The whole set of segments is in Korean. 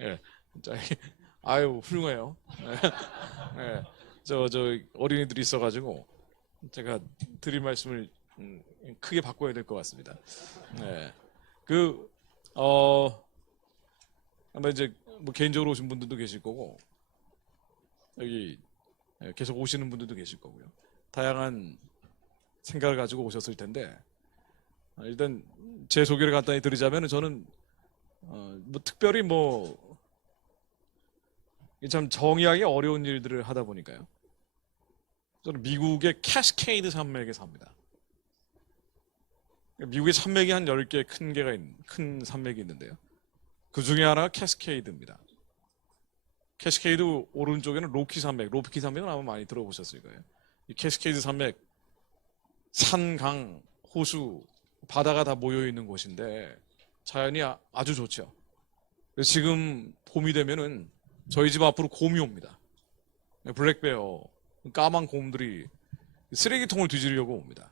예. 자, 아유, 훌륭해요. 예. 저 어린이들이 있어가지고 제가 드릴 말씀을 크게 바꿔야 될 것 같습니다. 예. 그, 어, 아마 이제 뭐 개인적으로 오신 분들도 계실 거고, 여기 계속 오시는 분들도 계실 거고요. 다양한 생각을 가지고 오셨을 텐데, 일단 제 소개를 간단히 드리자면 저는 뭐 특별히 뭐 참 정의하기 어려운 일들을 하다 보니까요. 저는 미국의 캐스케이드 산맥에 삽니다. 미국의 산맥이 한 10개 큰 산맥이 있는데요. 그 중에 하나가 캐스케이드입니다. 캐스케이드 오른쪽에는 로키 산맥은 아마 많이 들어보셨을 거예요. 이 캐스케이드 산맥, 산, 강, 호수, 바다가 다 모여 있는 곳인데 자연이 아주 좋죠. 그래서 지금 봄이 되면은 저희 집 앞으로 곰이 옵니다. 블랙베어, 까만 곰들이 쓰레기통을 뒤지려고 옵니다.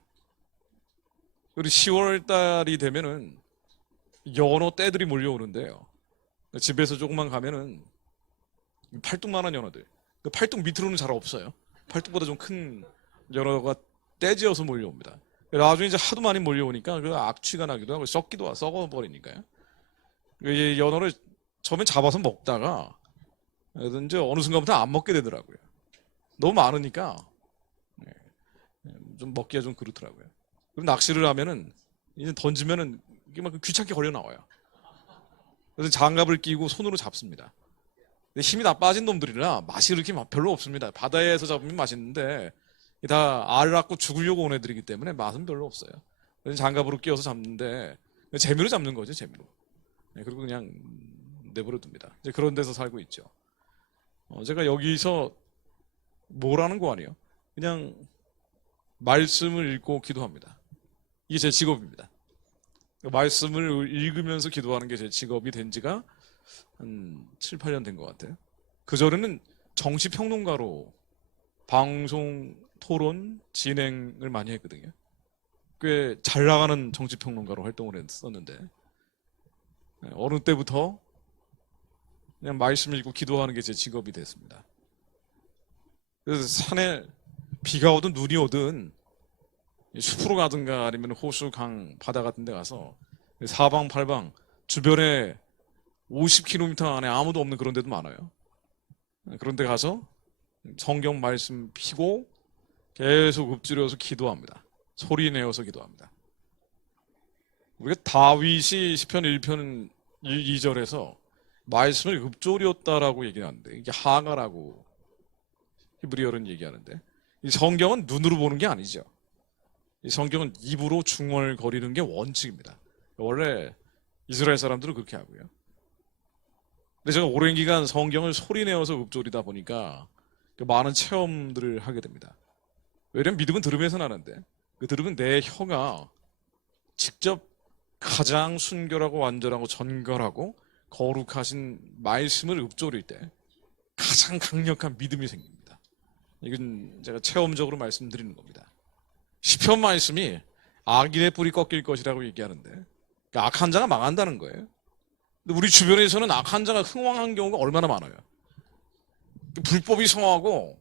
그리고 10월 달이 되면은 연어 떼들이 몰려오는데요. 집에서 조금만 가면은 팔뚝만한 연어들. 그 팔뚝 밑으로는 잘 없어요. 팔뚝보다 좀 큰 연어가 떼지어서 몰려옵니다. 나중에 이제 하도 많이 몰려오니까 그 악취가 나기도 하고 썩어버리니까요. 이 연어를 처음에 잡아서 먹다가 이제 어느 순간부터 안 먹게 되더라고요. 너무 많으니까 좀 먹기가 좀 그렇더라고요. 그럼 낚시를 하면은 이제 던지면은 이게 막 귀찮게 걸려 나와요. 그래서 장갑을 끼고 손으로 잡습니다. 근데 힘이 다 빠진 놈들이라 맛이 그렇게 별로 없습니다. 바다에서 잡으면 맛있는데 다 알을 갖고 죽으려고 온 애들이기 때문에 맛은 별로 없어요. 그래서 장갑으로 끼워서 잡는데 재미로 잡는 거죠, 재미로. 그리고 그냥 내버려 둡니다. 이제 그런 데서 살고 있죠. 제가 여기서 뭐라는 거 아니에요? 그냥 말씀을 읽고 기도합니다. 이게 제 직업입니다. 말씀을 읽으면서 기도하는 게 제 직업이 된 지가 한 7, 8년 된 것 같아요. 그전에는 정치평론가로 방송, 토론, 진행을 많이 했거든요. 꽤 잘 나가는 정치평론가로 활동을 했었는데 어느 때부터 그냥 말씀 읽고 기도하는 게 제 직업이 됐습니다. 그래서 산에 비가 오든 눈이 오든 숲으로 가든가 아니면 호수, 강, 바다 같은 데 가서 사방팔방 주변에 50km 안에 아무도 없는 그런 데도 많아요. 그런 데 가서 성경 말씀 피고 계속 읊조려서 기도합니다. 소리 내어서 기도합니다. 우리가 다윗이 시편 1편 2절에서 말씀을 읊조렸다라고 얘기하는데 이게 하가라고 히브리어는 얘기하는데 이 성경은 눈으로 보는 게 아니죠. 이 성경은 입으로 중얼거리는 게 원칙입니다. 원래 이스라엘 사람들은 그렇게 하고요. 근데 제가 오랜 기간 성경을 소리내어서 읊조리다 보니까 많은 체험들을 하게 됩니다. 왜냐면 믿음은 들으면서 나는데 그 들으면 내 혀가 직접 가장 순결하고 완전하고 정결하고 거룩하신 말씀을 읊조릴 때 가장 강력한 믿음이 생깁니다. 이건 제가 체험적으로 말씀드리는 겁니다. 시편 말씀이 악인의 뿔이 꺾일 것이라고 얘기하는데 그러니까 악한 자가 망한다는 거예요. 근데 우리 주변에서는 악한 자가 흥왕한 경우가 얼마나 많아요. 불법이 성하고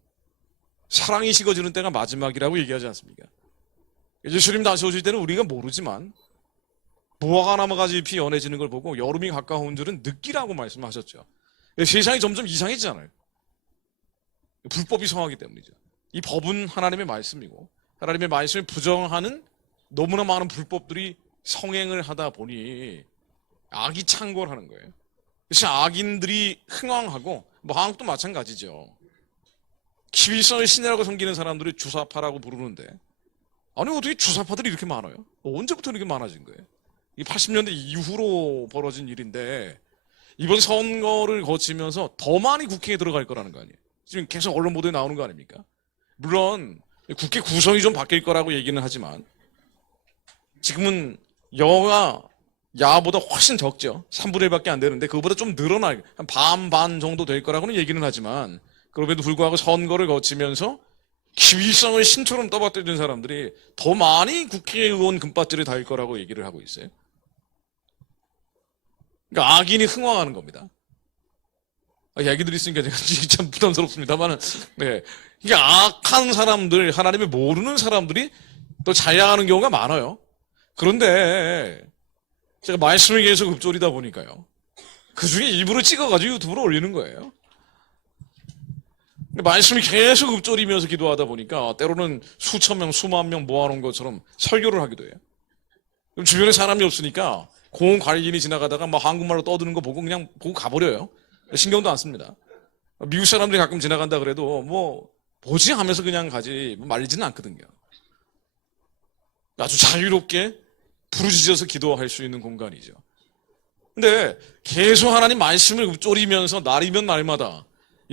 사랑이 식어지는 때가 마지막이라고 얘기하지 않습니까? 예수님 다시 오실 때는 우리가 모르지만 무화과 나무가지 잎이 연해지는 걸 보고 여름이 가까운 줄은 느끼라고 말씀하셨죠. 세상이 점점 이상해지잖아요. 불법이 성하기 때문이죠. 이 법은 하나님의 말씀이고 하나님의 말씀을 부정하는 너무나 많은 불법들이 성행을 하다 보니 악이 창궐하는 거예요. 그래서 악인들이 흥왕하고 뭐 한국도 마찬가지죠. 기일성의 신이라고 섬기는 사람들이 주사파라고 부르는데 아니 어떻게 주사파들이 이렇게 많아요? 언제부터 이렇게 많아진 거예요? 이 80년대 이후로 벌어진 일인데 이번 선거를 거치면서 더 많이 국회에 들어갈 거라는 거 아니에요? 지금 계속 언론 보도에 나오는 거 아닙니까? 물론 국회 구성이 좀 바뀔 거라고 얘기는 하지만 지금은 여가 야보다 훨씬 적죠. 3분의 1밖에 안 되는데 그거보다 좀 늘어날 한 반반 정도 될 거라고는 얘기는 하지만 그럼에도 불구하고 선거를 거치면서 기위성을 신처럼 떠받들던 사람들이 더 많이 국회의원 금바지를 달 거라고 얘기를 하고 있어요. 그러니까 악인이 흥왕하는 겁니다. 얘기들이 있으니까 제가 참 부담스럽습니다만은, 네. 이게 악한 사람들, 하나님을 모르는 사람들이 또 자양하는 경우가 많아요. 그런데 제가 말씀을 계속 읊조리다 보니까요. 그 중에 일부러 찍어가지고 유튜브로 올리는 거예요. 말씀이 계속 읊조리면서 기도하다 보니까 때로는 수천 명, 수만 명 모아놓은 것처럼 설교를 하기도 해요. 그럼 주변에 사람이 없으니까 공원 관리인이 지나가다가 막 한국말로 떠드는 거 보고 그냥 보고 가버려요. 신경도 안 씁니다. 미국 사람들이 가끔 지나간다 그래도 뭐 뭐지 하면서 그냥 가지 말리지는 않거든요. 아주 자유롭게 부르짖어서 기도할 수 있는 공간이죠. 근데 계속 하나님 말씀을 읊조리면서 날이면 날마다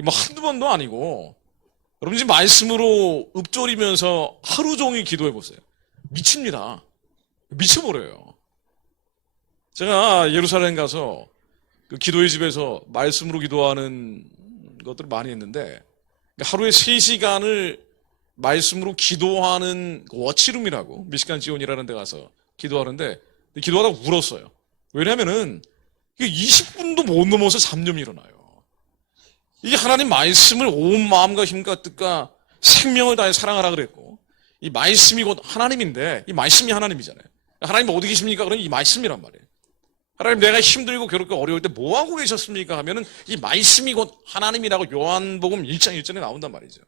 뭐 한두 번도 아니고 여러분 지금 말씀으로 읊조리면서 하루 종일 기도해 보세요. 미칩니다. 미쳐버려요. 제가 예루살렘 가서 그 기도의 집에서 말씀으로 기도하는 것들을 많이 했는데 하루에 3시간을 말씀으로 기도하는 워치룸이라고 미시간 지온이라는 데 가서 기도하는데 기도하다가 울었어요. 왜냐하면은 20분도 못 넘어서 잡념이 일어나요. 이게 하나님 말씀을 온 마음과 힘과 뜻과 생명을 다해 사랑하라 그랬고 이 말씀이 곧 하나님인데 이 말씀이 하나님이잖아요. 하나님 어디 계십니까? 그러니 이 말씀이란 말이에요. 하나님 내가 힘들고 괴롭고 어려울 때 뭐하고 계셨습니까? 하면은 이 말씀이 곧 하나님이라고 요한복음 1장 1절에 나온단 말이죠.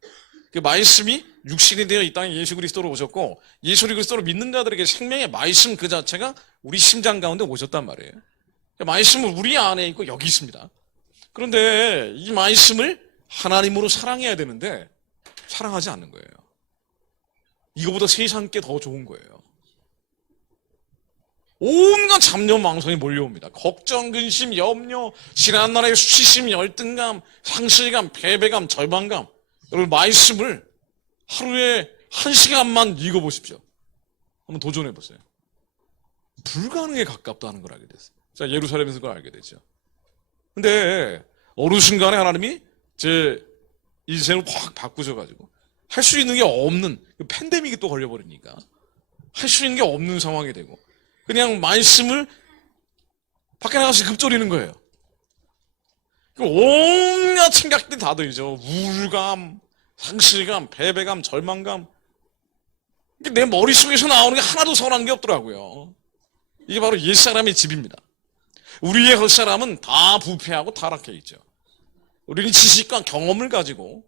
그 말씀이 육신이 되어 이 땅에 예수 그리스도로 오셨고 예수 그리스도를 믿는 자들에게 생명의 말씀 그 자체가 우리 심장 가운데 오셨단 말이에요. 말씀은 우리 안에 있고 여기 있습니다. 그런데 이 말씀을 하나님으로 사랑해야 되는데 사랑하지 않는 거예요. 이거보다 세상 게 더 좋은 거예요. 온갖 잡념 망성이 몰려옵니다. 걱정, 근심, 염려, 지난날의 수치심, 열등감, 상실감, 패배감, 절망감. 여러분 말씀을 하루에 1시간만 읽어보십시오. 한번 도전해보세요. 불가능에 가깝다는 걸 알게 됐어요. 자, 예루살렘에서 그걸 알게 되죠. 근데 어느 순간에 하나님이 제 인생을 확 바꾸셔가지고 할 수 있는 게 없는 팬데믹이 또 걸려버리니까 할 수 있는 게 없는 상황이 되고 그냥 말씀을 밖에 나가서 읊조리는 거예요. 온갖 생각들이 다 들죠. 우울감, 상실감, 패배감, 절망감. 내 머릿속에서 나오는 게 하나도 선한 게 없더라고요. 이게 바로 옛사람의 집입니다. 우리의 헛사람은 다 부패하고 타락해 있죠. 우리는 지식과 경험을 가지고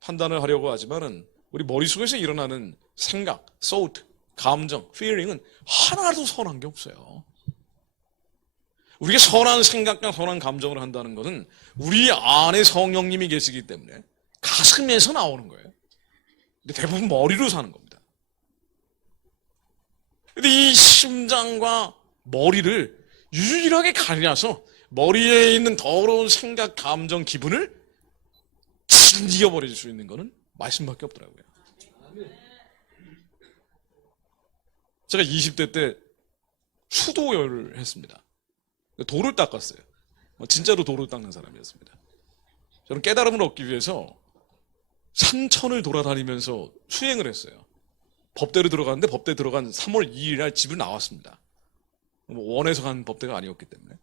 판단을 하려고 하지만은 우리 머릿속에서 일어나는 생각, thought, 감정, feeling은 하나도 선한 게 없어요. 우리가 선한 생각과 선한 감정을 한다는 것은 우리 안에 성령님이 계시기 때문에 가슴에서 나오는 거예요. 근데 대부분 머리로 사는 겁니다. 근데 이 심장과 머리를 유일하게 가려서 머리에 있는 더러운 생각, 감정, 기분을 진지어버릴 수 있는 것은 말씀밖에 없더라고요. 제가 20대 때 수도여를 했습니다. 돌을 닦았어요. 진짜로 돌을 닦는 사람이었습니다. 저는 깨달음을 얻기 위해서 산천을 돌아다니면서 수행을 했어요. 법대로 들어갔는데 법대 들어간 3월 2일 날 집을 나왔습니다. 원해서 간 법대가 아니었기 때문에.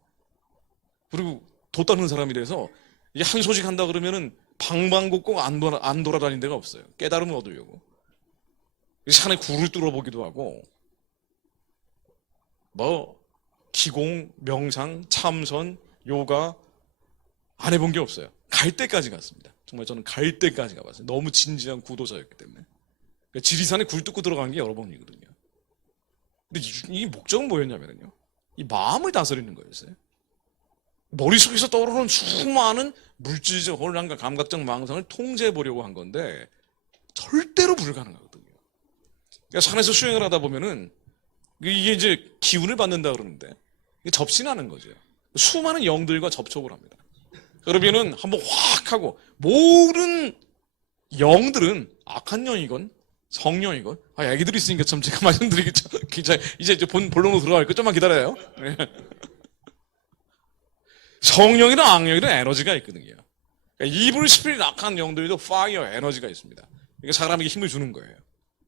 그리고 도 닦는 사람이라서 이게 한 소식 한다 그러면은 방방곡곡 안 돌아다닌 데가 없어요. 깨달음을 얻으려고. 산에 굴을 뚫어보기도 하고 기공, 명상, 참선, 요가 안 해본 게 없어요. 갈 때까지 갔습니다. 정말 저는 갈 때까지 가봤어요. 너무 진지한 구도자였기 때문에. 그러니까 지리산에 굴 뚫고 들어간 게 여러 번이거든요. 근데 이 목적은 뭐였냐면요. 이 마음을 다스리는 거였어요. 머릿속에서 떠오르는 수많은 물질적 혼란과 감각적 망상을 통제해보려고 한 건데 절대로 불가능하거든요. 그러니까 산에서 수행을 하다 보면은 이게 이제 기운을 받는다 그러는데 접신하는 거죠. 수많은 영들과 접촉을 합니다. 그러면은 한번 확 하고 모든 영들은 악한 영이건 성령이건 애기들이 있으니까 참 제가 말씀드리겠죠. 이제 본론으로 들어갈 거 좀만 기다려요. 성령이든 악령이든 에너지가 있거든요. 그러니까 이불 스피릿 악한 영들도 파이어 에너지가 있습니다. 이게 사람에게 힘을 주는 거예요.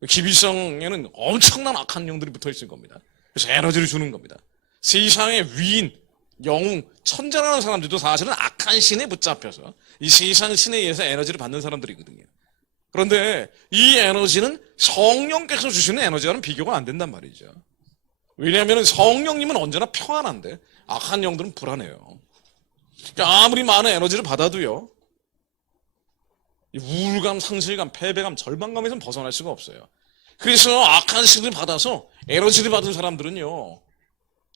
기비성에는 엄청난 악한 영들이 붙어 있을 겁니다. 그래서 에너지를 주는 겁니다. 세상의 위인, 영웅, 천재라는 사람들도 사실은 악한 신에 붙잡혀서 이 세상 신에 의해서 에너지를 받는 사람들이거든요. 그런데 이 에너지는 성령께서 주시는 에너지와는 비교가 안 된단 말이죠. 왜냐하면 성령님은 언제나 평안한데 악한 영들은 불안해요. 그러니까 아무리 많은 에너지를 받아도요, 이 우울감, 상실감, 패배감, 절망감에서 벗어날 수가 없어요. 그래서 악한 신을 받아서 에너지를 받은 사람들은요,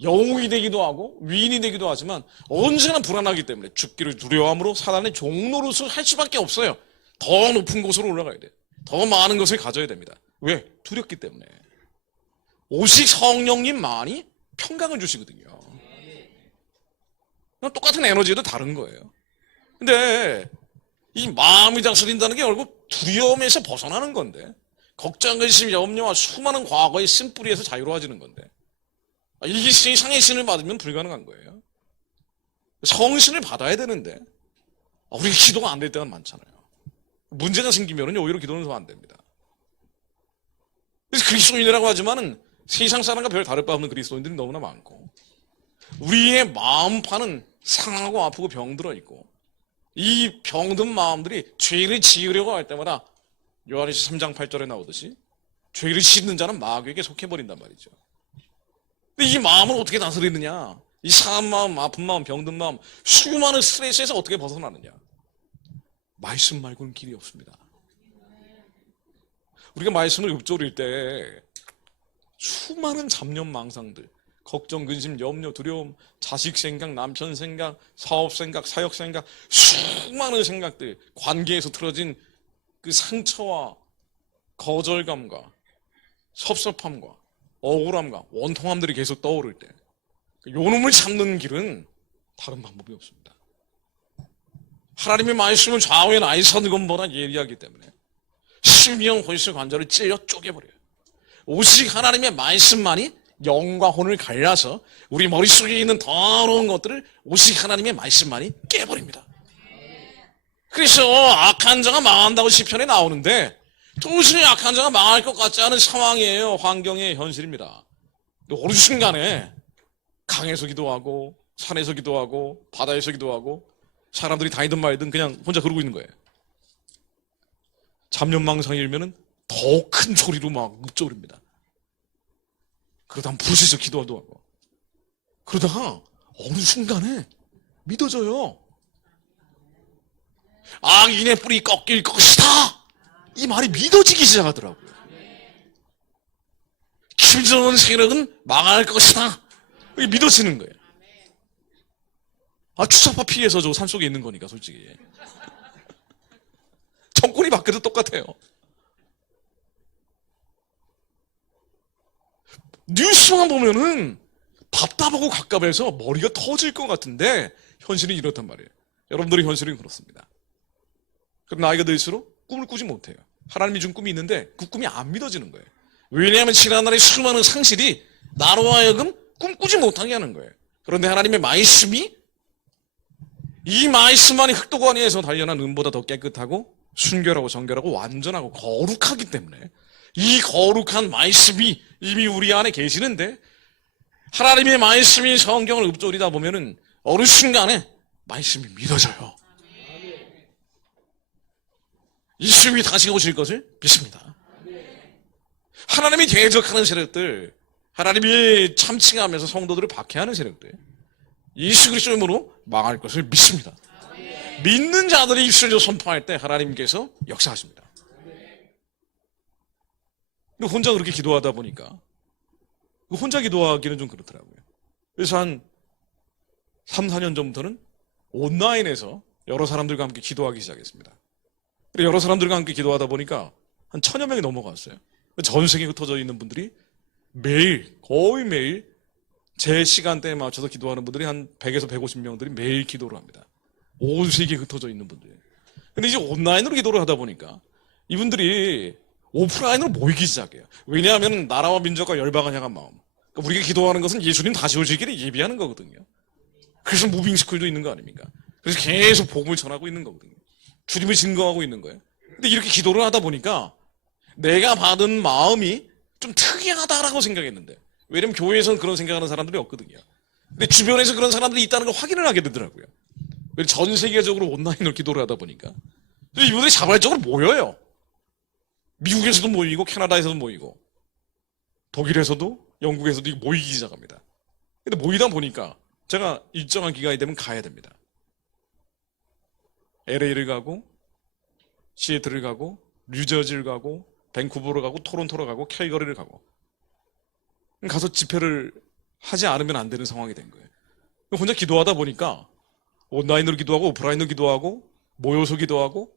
영웅이 되기도 하고 위인이 되기도 하지만 언제나 불안하기 때문에 죽기를 두려워함으로 사단의 종노릇을 할 수밖에 없어요. 더 높은 곳으로 올라가야 돼요. 더 많은 것을 가져야 됩니다. 왜? 두렵기 때문에. 오직 성령님만이 평강을 주시거든요. 똑같은 에너지도 다른 거예요. 근데 이 마음이 다스린다는 게 결국 두려움에서 벗어나는 건데, 걱정, 근심, 염려와 수많은 과거의 쓴뿌리에서 자유로워지는 건데, 이게 세상의 신을 받으면 불가능한 거예요. 성신을 받아야 되는데 우리 기도가 안 될 때가 많잖아요. 문제가 생기면 오히려 기도는 더 안 됩니다. 그래서 그리스도인이라고 하지만은 세상 사람과 별 다를 바 없는 그리스도인들이 너무나 많고, 우리의 마음판은 상하고 아프고 병들어 있고, 이 병든 마음들이 죄를 지으려고 할 때마다 요한일서 3장 8절에 나오듯이 죄를 씻는 자는 마귀에게 속해버린단 말이죠. 근데 이 마음을 어떻게 다스리느냐? 이 상한 마음, 아픈 마음, 병든 마음, 수많은 스트레스에서 어떻게 벗어나느냐? 말씀 말고는 길이 없습니다. 우리가 말씀을 읊조릴 때 수많은 잡념 망상들, 걱정, 근심, 염려, 두려움, 자식 생각, 남편 생각, 사업 생각, 사역 생각, 수많은 생각들, 관계에서 틀어진 그 상처와 거절감과 섭섭함과 억울함과 원통함들이 계속 떠오를 때, 요놈을 잡는 길은 다른 방법이 없습니다. 하나님의 말씀은 좌우에 나이선금보다 예리하기 때문에 심령, 골수, 관절을 찔러 쪼개버려요. 오직 하나님의 말씀만이 영과 혼을 갈라서 우리 머릿속에 있는 더러운 것들을 오직 하나님의 말씀만이 깨버립니다. 그래서 악한 자가 망한다고 시편에 나오는데 도저히 악한 자가 망할 것 같지 않은 상황이에요. 환경의 현실입니다. 어느 순간에 강에서 기도하고 산에서 기도하고 바다에서 기도하고 사람들이 다니든 말든 그냥 혼자 그러고 있는 거예요. 잡념망상이 일면은 더 큰 소리로 막 읊조립니다. 그러다 부르짖어 기도도 하고, 그러다가 어느 순간에 믿어져요. 악인의 뿌리 꺾일 것이다, 이 말이 믿어지기 시작하더라고요. 김정은 세력은 망할 것이다, 이게 믿어지는 거예요. 추사파 피해서 저 산속에 있는 거니까 솔직히 정권이 바뀌어도 똑같아요. 뉴스만 보면은 답답하고 갑갑해서 머리가 터질 것 같은데 현실은 이렇단 말이에요. 여러분들의 현실은 그렇습니다. 그럼 나이가 들수록 꿈을 꾸지 못해요. 하나님이 준 꿈이 있는데 그 꿈이 안 믿어지는 거예요. 왜냐하면 지난날의 수많은 상실이 나로 하여금 꿈꾸지 못하게 하는 거예요. 그런데 하나님의 말씀이, 이 말씀만이 흙도가니에서 단련한 은보다 더 깨끗하고 순결하고 정결하고 완전하고 거룩하기 때문에 이 거룩한 말씀이 이미 우리 안에 계시는데, 하나님의 말씀이 성경을 읊조리다 보면은 어느 순간에 말씀이 믿어져요. 예수님이 다시 오실 것을 믿습니다. 하나님이 대적하는 세력들, 하나님이 참칭하면서 성도들을 박해하는 세력들, 예수 그리스도의 이름으로 망할 것을 믿습니다. 믿는 자들이 입술로 선포할 때 하나님께서 역사하십니다. 근데 혼자 그렇게 기도하다 보니까 혼자 기도하기는 좀 그렇더라고요. 그래서 한 3, 4년 전부터는 온라인에서 여러 사람들과 함께 기도하기 시작했습니다. 여러 사람들과 함께 기도하다 보니까 한 1000여 명이 넘어갔어요. 전 세계에 흩어져 있는 분들이 매일, 거의 매일 제 시간대에 맞춰서 기도하는 분들이 한 100에서 150명들이 매일 기도를 합니다. 온 세계에 흩어져 있는 분들. 근데 이제 온라인으로 기도를 하다 보니까 이분들이 오프라인으로 모이기 시작해요. 왜냐하면 나라와 민족과 열방을 향한 마음. 그러니까 우리가 기도하는 것은 예수님 다시 오실 길을 예비하는 거거든요. 그래서 무빙스쿨도 있는 거 아닙니까? 그래서 계속 복음을 전하고 있는 거거든요. 주님을 증거하고 있는 거예요. 근데 이렇게 기도를 하다 보니까 내가 받은 마음이 좀 특이하다라고 생각했는데, 왜냐면 교회에서는 그런 생각하는 사람들이 없거든요. 근데 주변에서 그런 사람들이 있다는 걸 확인을 하게 되더라고요. 전 세계적으로 온라인으로 기도를 하다 보니까 이분들이 자발적으로 모여요. 미국에서도 모이고 캐나다에서도 모이고 독일에서도 영국에서도 모이기 시작합니다. 근데 모이다 보니까 제가 일정한 기간이 되면 가야 됩니다. LA를 가고 시애틀을 가고 뉴저지를 가고 밴쿠버를 가고 토론토를 가고 캘거리를 가고 가서 집회를 하지 않으면 안 되는 상황이 된 거예요. 혼자 기도하다 보니까 온라인으로 기도하고 오프라인으로 기도하고 모여서 기도하고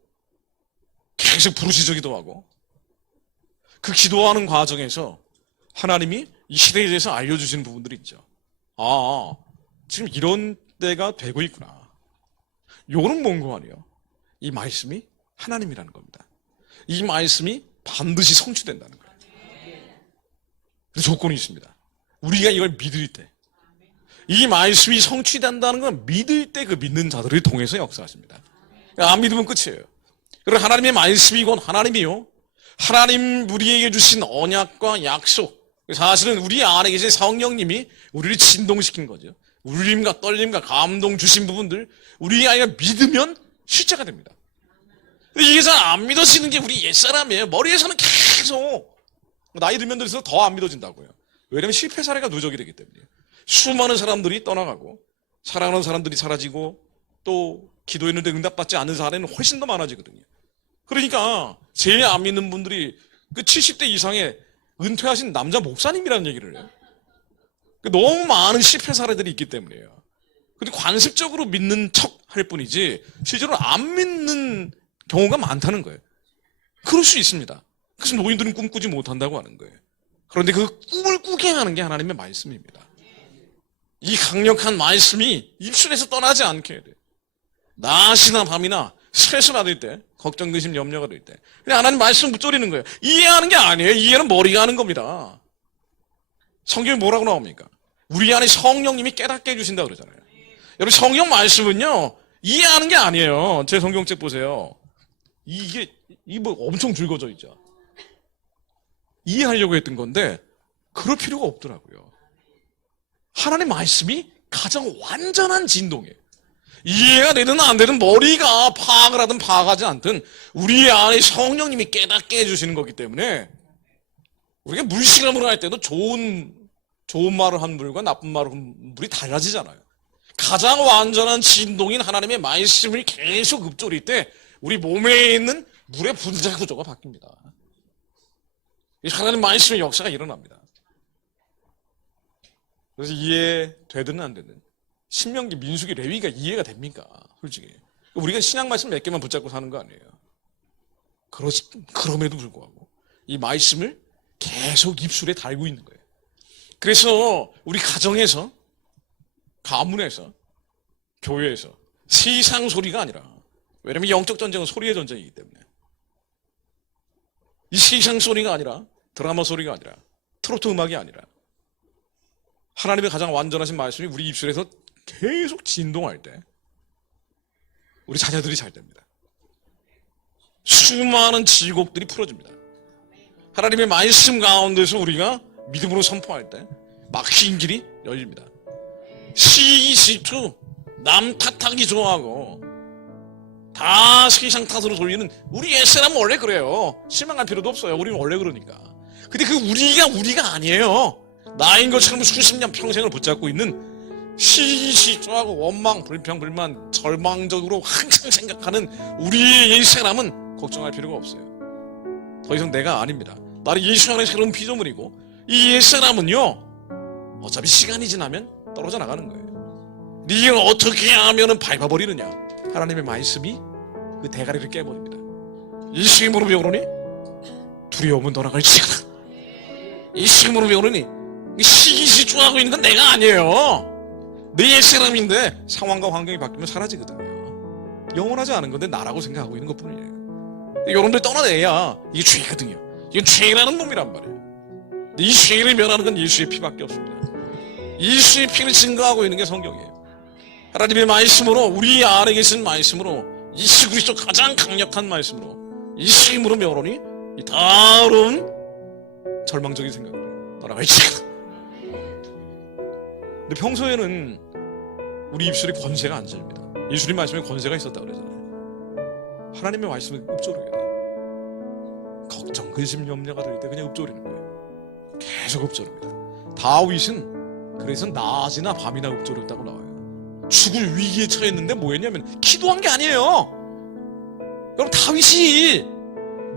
계속 부르짖어 기도하고 그 기도하는 과정에서 하나님이 이 시대에 대해서 알려주시는 부분들이 있죠. 아, 지금 이런 때가 되고 있구나. 요거는 뭔가 아니에요. 이 말씀이 하나님이라는 겁니다. 이 말씀이 반드시 성취된다는 거예요. 조건이 있습니다. 우리가 이걸 믿을 때, 이 말씀이 성취된다는 건 믿을 때 그 믿는 자들을 통해서 역사하십니다. 안 믿으면 끝이에요. 그리고 하나님의 말씀이 곧 하나님이요, 하나님 우리에게 주신 언약과 약속, 사실은 우리 안에 계신 성령님이 우리를 진동시킨 거죠. 울림과 떨림과 감동 주신 부분들 우리 아이가 믿으면 실제가 됩니다. 이게 잘 안 믿어지는 게 우리 옛사람이에요. 머리에서는 계속 나이 들면 들수록 더 안 믿어진다고요. 왜냐하면 실패 사례가 누적이 되기 때문이에요. 수많은 사람들이 떠나가고 사랑하는 사람들이 사라지고 또 기도했는데 응답받지 않는 사례는 훨씬 더 많아지거든요. 그러니까 제일 안 믿는 분들이 그 70대 이상의 은퇴하신 남자 목사님이라는 얘기를 해요. 너무 많은 실패 사례들이 있기 때문이에요. 근데 관습적으로 믿는 척 할 뿐이지 실제로 안 믿는 경우가 많다는 거예요. 그럴 수 있습니다. 그래서 노인들은 꿈꾸지 못한다고 하는 거예요. 그런데 그 꿈을 꾸게 하는 게 하나님의 말씀입니다. 이 강력한 말씀이 입술에서 떠나지 않게 해야 돼요. 낮이나 밤이나 스트레스 받을 때, 걱정, 근심, 염려가 될 때 그냥 하나님 말씀 붙들이는 거예요. 이해하는 게 아니에요. 이해는 머리가 하는 겁니다. 성경에 뭐라고 나옵니까? 우리 안에 성령님이 깨닫게 해주신다 그러잖아요. 여러분, 성경 말씀은요 이해하는 게 아니에요. 제 성경책 보세요. 이게 뭐 엄청 굵어져 있죠. 이해하려고 했던 건데 그럴 필요가 없더라고요. 하나님 말씀이 가장 완전한 진동이에요. 이해가 되든 안 되든 머리가 파악을 하든 파악하지 않든 우리 안에 성령님이 깨닫게 해주시는 거기 때문에 우리가 물실험을 할 때도 좋은 말을 한 물과 나쁜 말을 한 물이 달라지잖아요. 가장 완전한 진동인 하나님의 말씀을 계속 읊조릴 때 우리 몸에 있는 물의 분자 구조가 바뀝니다. 하나님 말씀의 역사가 일어납니다. 그래서 이해되든 안 되든 신명기, 민수기, 레위기가 이해가 됩니까? 솔직히 우리가 신약 말씀 몇 개만 붙잡고 사는 거 아니에요. 그럼에도 불구하고 이 말씀을 계속 입술에 달고 있는 거예요. 그래서 우리 가정에서, 가문에서, 교회에서 세상 소리가 아니라, 왜냐하면 영적 전쟁은 소리의 전쟁이기 때문에 이 세상 소리가 아니라, 드라마 소리가 아니라, 트로트 음악이 아니라 하나님의 가장 완전하신 말씀이 우리 입술에서 계속 진동할 때 우리 자녀들이 잘 됩니다. 수많은 지곡들이 풀어집니다. 하나님의 말씀 가운데서 우리가 믿음으로 선포할 때 막힌 길이 열립니다. 시기시투 남 탓하기 좋아하고 다 세상 탓으로 돌리는 우리 옛사람은 원래 그래요. 실망할 필요도 없어요. 우리는 원래 그러니까. 근데 그 우리가 아니에요. 나인 것처럼 수십 년 평생을 붙잡고 있는 시기시투하고 원망, 불평, 불만, 절망적으로 항상 생각하는 우리의 옛사람은 걱정할 필요가 없어요. 더 이상 내가 아닙니다. 나는 예수 안에 새로운 피조물이고 이 옛사람은요 어차피 시간이 지나면 떨어져 나가는 거예요. 네가 어떻게 하면 밟아버리느냐. 하나님의 말씀이 그 대가리를 깨버립니다. 예수님으로 배우노니 두려움은 떠나갈지어다. 예수님으로 배우노니 시기시주하고 있는 건 내가 아니에요. 내 옛사람인데 상황과 환경이 바뀌면 사라지거든요. 영원하지 않은 건데 나라고 생각하고 있는 것뿐이에요. 여러분들 떠나내야 이게 죄거든요. 이건 죄라는 놈이란 말이에요. 이 죄를 면하는 건 예수의 피밖에 없습니다. 예수의 피를 증거하고 있는 게 성경이에요. 하나님의 말씀으로, 우리 안에 계신 말씀으로, 예수 그리스도 가장 강력한 말씀으로 예수 이름으로 명하노니 이 다른 절망적인 생각을 떠나갈지어다. 근데 평소에는 우리 입술에 권세가 안 들립니다. 예수님 말씀에 권세가 있었다고 그러잖아요. 하나님의 말씀에 읊조려야 돼. 걱정, 근심, 염려가 들 때 그냥 읊조리는 거예요. 계속 읊조립니다. 다윗은 그래서 낮이나 밤이나 읊조렸다고 나와요. 죽을 위기에 처했는데 뭐 했냐면 기도한 게 아니에요. 여러분, 다윗이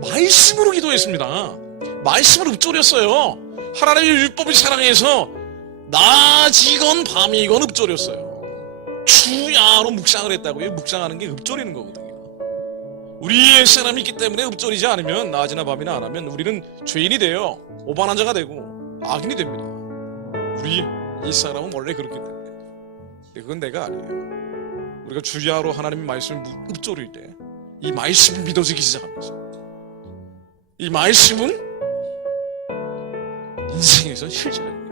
말씀으로 기도했습니다. 말씀을 읊조렸어요. 하나님의 율법을 사랑해서 낮이건 밤이건 읊조렸어요. 주야로 묵상을 했다고요. 묵상하는 게 읊조리는 거거든요. 우리의 사람이 있기 때문에 읊조리지 않으면, 낮이나 밤이나 안 하면 우리는 죄인이 돼요. 오반한 자가 되고 악인이 됩니다. 우리 이 사람은 원래 그렇기 때문에. 근데 그건 내가 아니에요. 우리가 주야로 하나님의 말씀을 읊조릴 때 이 말씀이 믿어지기 시작하면서, 이 말씀은 인생에서 실제로